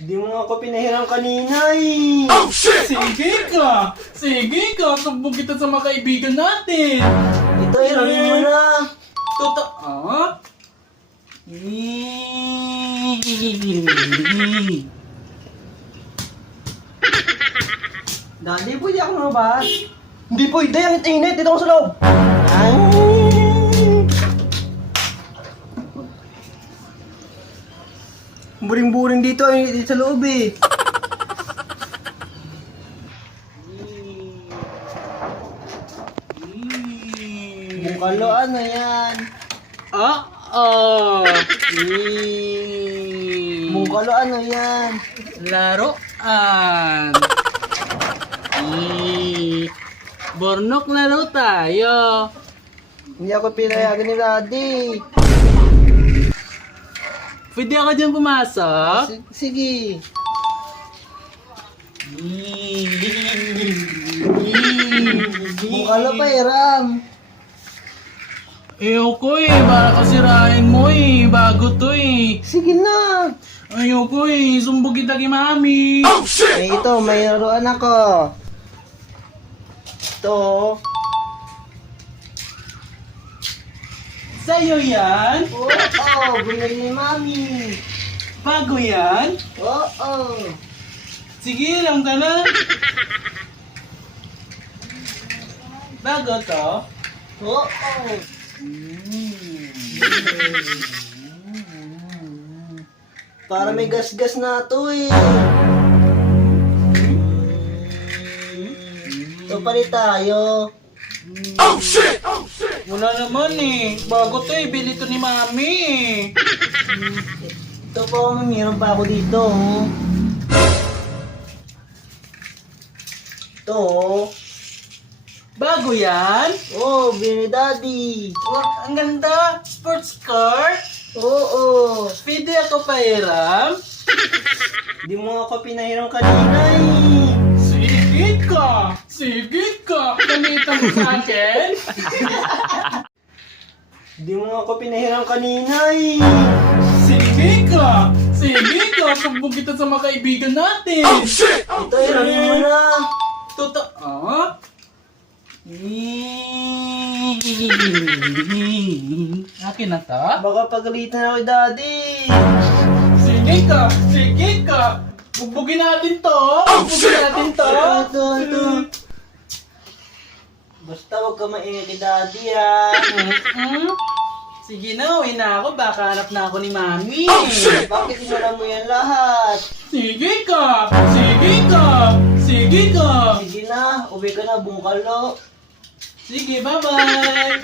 Hindi mo nga ako pinahiram kanina eh. Oh, shit! Sige ka! Sumbong kita sa mga kaibigan natin! Ito, hiramin mo na. Daddy, pwede ako lumabas? Hindi pwede, ang init. Dito ako sa loob. Ay. Buring-buring dito, ang init sa loob eh. Bukalo, ano yan? Oo! Bukalo, ano yan? Laruan! Bornok laro tayo! Hindi ako pinayagan ni Daddy. Pwede ako dyan pumasok? Sige. Bukalo pa, Ram. Ayoko baka kasirain mo bago to Sige na. Ayoko sumbog kita kay mami. Oh, shit! Eh, ito, may laruan ako. Ito. Sa'yo yan? Oo, binili ni Mami. Bago yan? Oo. Sige, alam ka na. Bago to? Oo. Para may gas-gas na to eh. Ito palit tayo. Oh shit! Wala naman bago to bili to ni mami Ito po, mayroon pa ako dito. Oh. Ito. Oh. Bago yan? Oh, binili Daddy. Oh, ang ganda! Sports car? Oo. Pwede ako pahiram? Hindi mo ako pinahiram kanina eh. Sige ka! Gamitan mo sa akin? Hindi mo ako pinahiram kanina eh. Sige ka! Sumbong kita sa mga kaibigan natin! Oh, shit! Ito, hiramin mo na. Akin na to? Baka pagalitan ako, Daddy. Sige ka! Bugbugin natin to! Ito. Basta huwag ka maingay kay Daddy ah. Sige na, uwi na ako. Baka hanap na ako ni Mami. Bakit inala mo yan lahat? Sige ka! Sige na, uwi ka na, bungkalo. Sige, bye-bye!